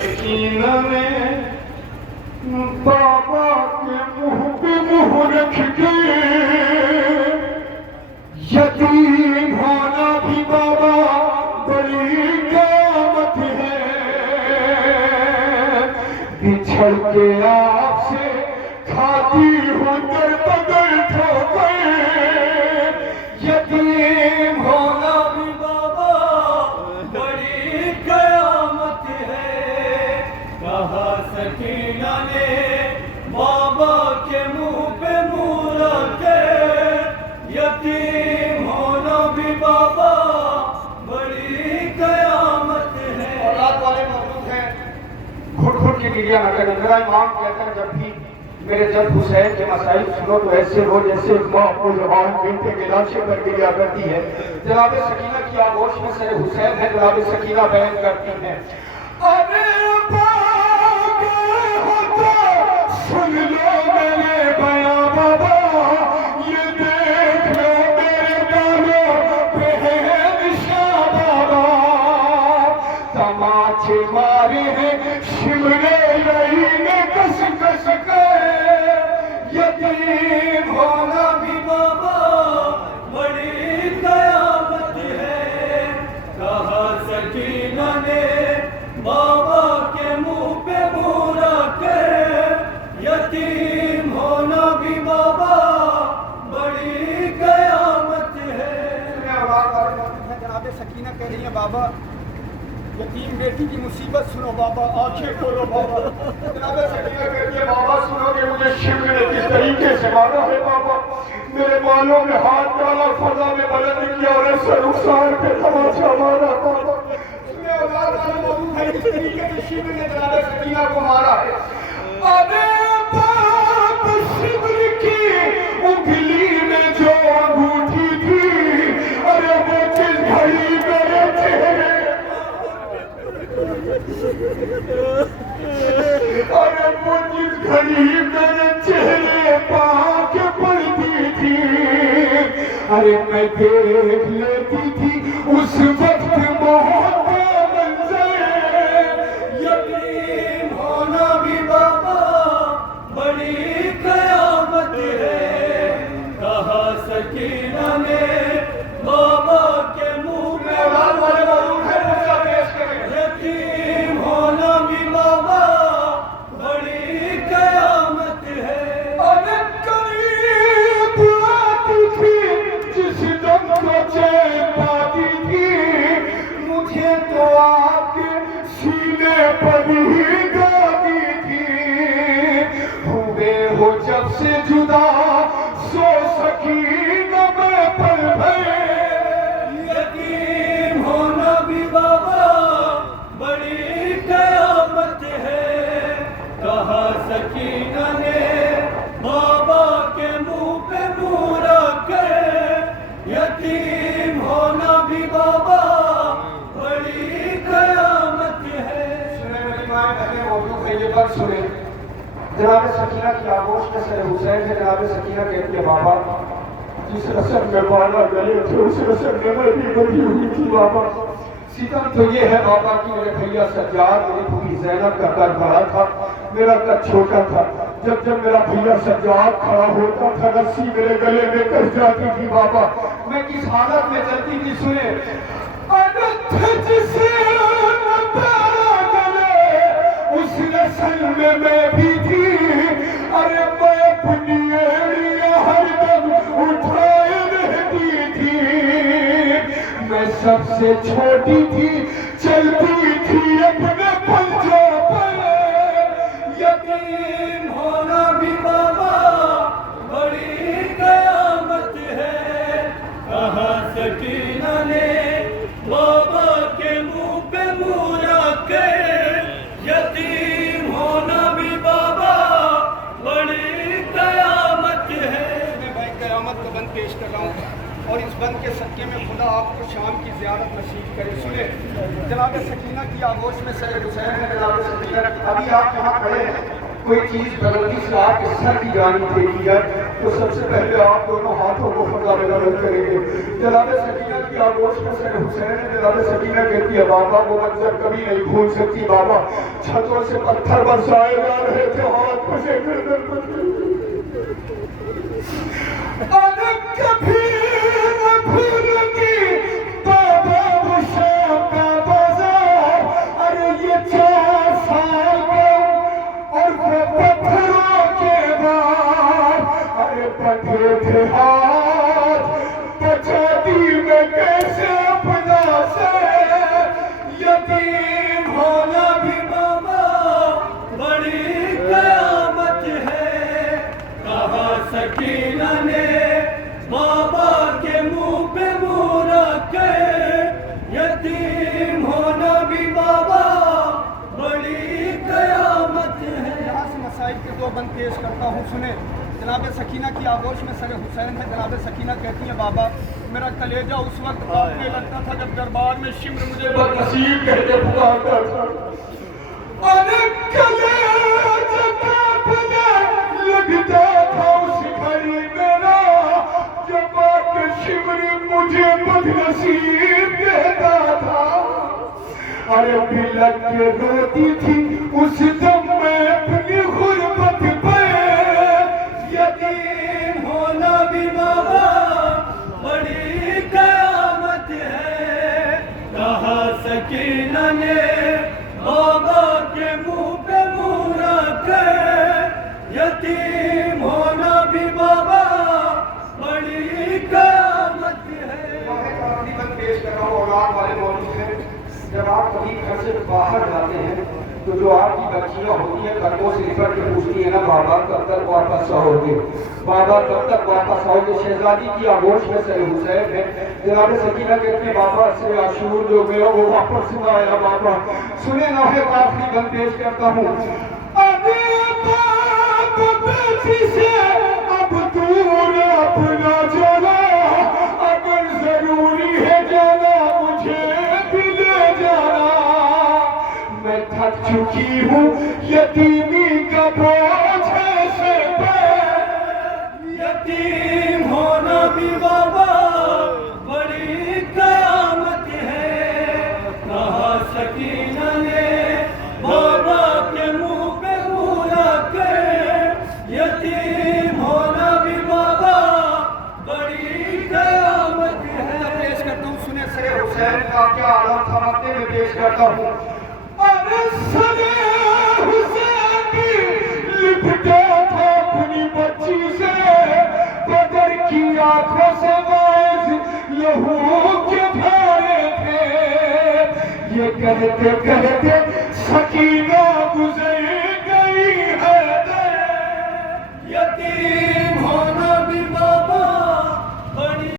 سکینہ نے بابا کے منہ پہ منہ رکھ کے یتیم ہونا بھی بابا بڑی قیامت ہے، بچھڑ کے آپ سے کھاتی ہوں در بدر ٹھوکر، یتیم ہونا بھی بابا بڑی قیامت ہے۔ کہا سکینہ نے بابا کے منہ پہ منہ رکھ کے یتیم ہونا بھی بابا بڑی قیامت ہے۔ اولاد والے موجود ہیں، گھٹ گھٹ کے گریا نہ کریں۔ میرا امام کہتا ہے جب بھی میرے جب حسین کے مسائل سنو تو ایسے ہو جیسے ماں کو زبان بیٹے کے لاشے پر گریا کرتی ہے۔ جناب سکینہ کی آغوش میں سر حسین ہے، جناب سکینہ بیان کرتی ہیں، ارے سن لو میرے بیاں بابا، یہ دیکھ لو میرے گانوں پہ ہے نشاں بابا، تماچے مارے ہیں شمرے لئی نے کس کس کے، یتیم ہونا بھی بابا بڑی قیامت ہے۔ کہا سکینہ نے بابا کے منہ پہ منہ رکھ کے یتیم ہونا بھی بابا بڑی قیامت ہے۔ جناب سکینہ کہہ رہی ہیں بابا یتیم بیٹی کی مصیبت سنو بابا، آنکھیں کھولو بابا۔ جناب سکینہ کہتی ہے بابا سنو کہ مجھے شرک نے کس طریقے سے مارا ہے بابا، میرے بالوں میں ہاتھ ڈالا، فضا میں بلند کیا اور ایسے رخسار پہ تماچا مارا بابا۔ اولاد والے موجود ہیں، اس طریقے سے شبر نے جناب سکینہ کو مارا ہے۔ ارے باپ شبر کی انگلی میں جو انگوٹھی تھی، ارے وہ چیز گھڑی میرے چہرے، ارے وہ چیز گھڑی میرے چہرے پا کے پڑتی تھی، ارے میں دیکھ لیتی تھی اس وقت موت سکینہ نے بابا کے منہ میں یتیم ہونا بھی بابا بڑی قیامت ہے۔ ارے قریب آتی تھی جس دم کو چین پاتی تھی، مجھے تو آپ کے سینے پر ہی گاتی تھی، ہوئے ہو جب سے جدا سو سکینہ میں پل بھرے، یتیم ہونا بھی بابا بڑی قیامت ہے۔ کہا سکینہ نے بابا کے منہ پہ منہ رکھ کے یتیم ہونا بھی بابا بڑی قیامت ہے۔ سنیں میری ماں بہنیں موجود ہیں، یہ بات سنیں۔ جناب سکینہ کی آغوش میں سر حسین ہے، جناب سکینہ کہتی ہے بابا جس رسم میں بالا گلے تھے اس رسم میں میں بھی بڑی ہوئی تھی بابا، ستم تو یہ ہے بابا کہ میرے بھیا سجاد میری پوری زینب کا قد بڑا تھا، میرا قد چھوٹا تھا، جب میرا بھیا سجاد کھڑا ہوتا تھا رسی میرے گلے میں کٹ جاتی تھی بابا، میں کس حالت میں چلتی تھی سنیں، جسے اس نسل میں بھی تھی، ارے میں اپنی ایڑیاں ہر دم اٹھائے رہتی تھی، میں سب سے چھوٹی تھی چلتی تھی اپنے پنجوں پر، یتیم ہونا بھی بابا بڑی قیامت ہے۔ کہا سکینہ نے بابا کے منہ پہ منہ رکھ کے یتیم ہونا بھی بابا بڑی قیامت ہے۔ میں بھائی قیامت کا بند پیش کر رہا ہوں اور اس بند کے صدقے میں خدا آپ کو شام کی زیارت نصیب کرے۔ سنیں جناب سکینہ کی آغوش میں سر حسین ہے، جناب سکینہ ابھی آپ یہاں کھڑے ہیں، کوئی چیز غلطی سے آپ کے سر کی جانب پھینکی جائے تو سب سے پہلے آپ دونوں ہاتھوں کو خدا میں رد کریں گے. جناب سکینہ کی آگوش میں سر حسین ہے. جناب سکینہ کہتی ہے بابا وہ منظر کبھی نہیں بھول سکتی. بابا چھتوں سے پتھر برسائے جا رہے تھے, ہاتھ پھنسے گردن پر. اور کبھی نہ بھولوں بابا وہ شام کا بازار, ارے یہ 4 سال کا اور وہ پتھروں کے بعد, ارے پتھر تھے ہاتھ بچاتی میں کیسے اپنا سے. یتیم ہونا بھی بابا بڑی قیامت ہے. کہا سکینہ نے بابا کے منہ پہ منہ رکھ کے, یتیم ہونا بھی بابا بڑی قیامت ہے. یہاں سے مسائل کے 2 بند پیش کرتا ہوں, سنیں. جناب سکینہ کی آغوش میں سر حسین ہے. جناب سکینہ کہتی ہیں بابا میرا کلیجہ اس وقت کانپنے لگتا تھا جب دربار میں شمر مجھے بدنصیب کہتے پکارتا تھا. ارے کلیجہ کانپنے لگتا تھا اس گھڑی میرا جب آ کے شمر مجھے بدنصیب کہتا تھا. ارے بلک کے روتی تھی اس دم میں اپنی غربت پہ. یتیم ہونا بھی بابا بڑی قیامت ہے. کہا سکینہ نے بابا کے منہ پہ منہ رکھ کے, یتیم ہونا بھی بابا بڑی قیامت ہے. پیش کر رہا ہوں اولاد والے موضوع سے. جب آپ کبھی گھر سے باہر جاتے ہیں تو جو آپ کی بچیاں ہوتی ہیں قدموں سے لپٹ کے پوچھتی ہیں نا بابا کب تک واپس آؤ گے, بابا کب تک واپس آؤ گے. شہزادی کی آغوش میں سر حسین ہے. جناب سکینہ کہتے ہیں بابا سے عاشور جو میرا وہ واپس نہ آیا. بابا سنیں نا ہے آخری بند پیش کرتا ہوں. ابھی باپ بیٹی سے اب دور اپنا جانا, اگر ضروری ہے جانا مجھے بھی لے جانا. میں تھک چکی ہوں یتیمی کا بوجھ ہے سر پہ. یتیم ہونا بھی بابا بڑی قیامت ہے. کہا سکینہ نے بابا کے منہ پہ منہ رکھ کے, یتیم ہونا بھی بابا بڑی قیامت ہے. پیش کرتا ہوں سنیں سر حسین کا کیا عالم تھا. مکے میں پیش کرتا ہوں. ارے سر حسین بھی لپٹا تھا اپنی بچی سے, بدر کی آنکھوں سے باز لہو کے دھارے تھے. یہ کہتے کہتے سکی